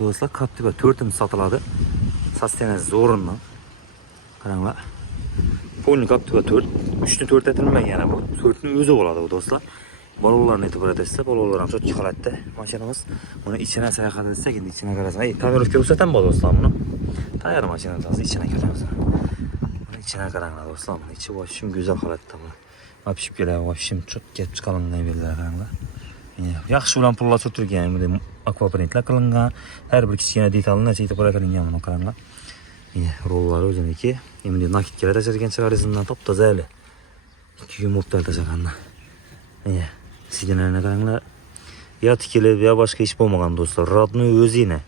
Dostlar Captiva 4'ümüz satıladı. Sastenez zorunlu. Karanglar. Polni Captiva 4. 3'nü 4 etilmeyen yani bu. 4'ün özü oladı bu dostlar. Balolarını itibar etse, balolarını çok çıkarattı maşinamız. Bunu içine seyahat etsek, şimdi içine karasına. Tamirovka uçsatan bu dostlar bunu. Tayar maşinamız içine karasına. Bunu içine karanglar dostlar. Bunu içi başım güzel halatta bu. Apışıp gelen başım çok geç çıkalım ne bilirler karanglar. Yaxşı olan pullar çok Türkiye'nin burada akvaprintler kılıngan. Her bir kichkina detalini necha itibar qilingan bunu karanglar. Rollari o'ziniki. Endi nakitga tashirgan chiqarisidan top-toza hali. 2 gün muhtar taşakanlar. Sidinlerine karanglar. Ya tikilib ya başka iş bo'lmagan do'stlar. Radnoy o'zi yine.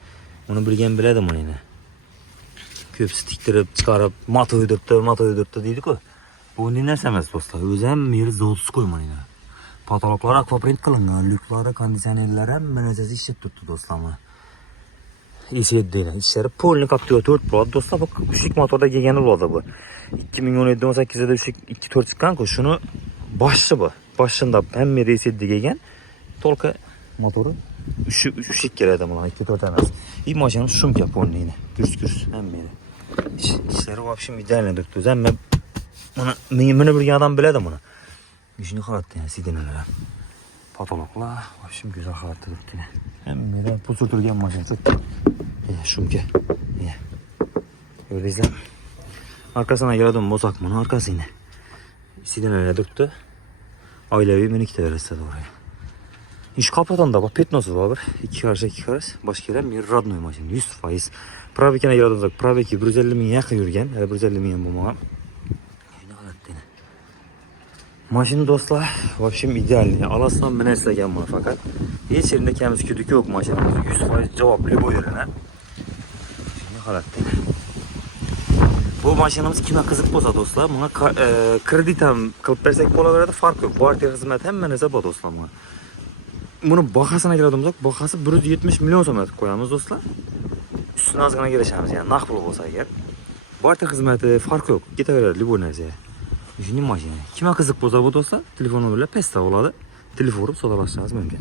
Uni bilgan biladi buni yine. Ko'psi tiktirib, chiqarib, mat o'ydiribdi deydi-ku. Bu ne narsa emas do'stlar. O'zi ham yeri zotsiz qo'yman yine. Patologlar akvaprint qilingan, lyuklari, konditsionerlar hamma narsasi ishlab turibdi do'stlar mana. ECD deyiladi. İçleri Polni Captiva 4 bo'ladi do'stlar. Bu 3lik motorda kelgani bo'ladi bu. 2017-18 da 3lik 2.4 chiqqan-ku, shuni boshi bu. Boshida hamma ECD kelgan. Tolka motori 3lik keladi buna, 2.4 emas. İyi mashina shumka Polni'ni. Gürs hamma yeri. İşleri вообще idealni turibdi. Hamma buni bilgan odam biladi buni. İşini qaratdi yani sidinalar. Patologlar вообще güzel qaratdi turibdi. Hamma yeri pul surtirgan mashina çok. Shumka. Gördünüz mü? Arkasına geldim bozak bunu arkası yine. Sidinalar turibdi. Ailevi minikte verirse oraya. İş kapatan da bak petnosu var. 2 karış 2 karış. Başka yere bir radnoy maşin 100%. Pravekine geldim. Praveki 150 bin yakın yürgen. 150 bin bu mağam. Maşin dostlar, vapşim ideal. Alasından ben esnegen bunu fakat. Hiç yerinde kendimiz kötü yok maşinimiz. 100% cevaplı bu yerine. Şimdi halattı. Bu maşinimiz kime kızık bolsa dostlar. Buna kredi hem kılıp versek bolalarda fark yok. Bu artık hizmet hemen hesap dostlar buna. Bunun bakasına geldiğimizde bakası 170 milyon so'm koyamız dostlar. Üstüne azgına gelişemiz yani nakbul olsa eğer. Bu artık hizmeti fark yok. Giteverirli bu nereye. Düşünün maşini. Kime kızık bolsa bu dostlar telefonu böyle pesta oladı. Telefonu sodalaşacağız mümkün.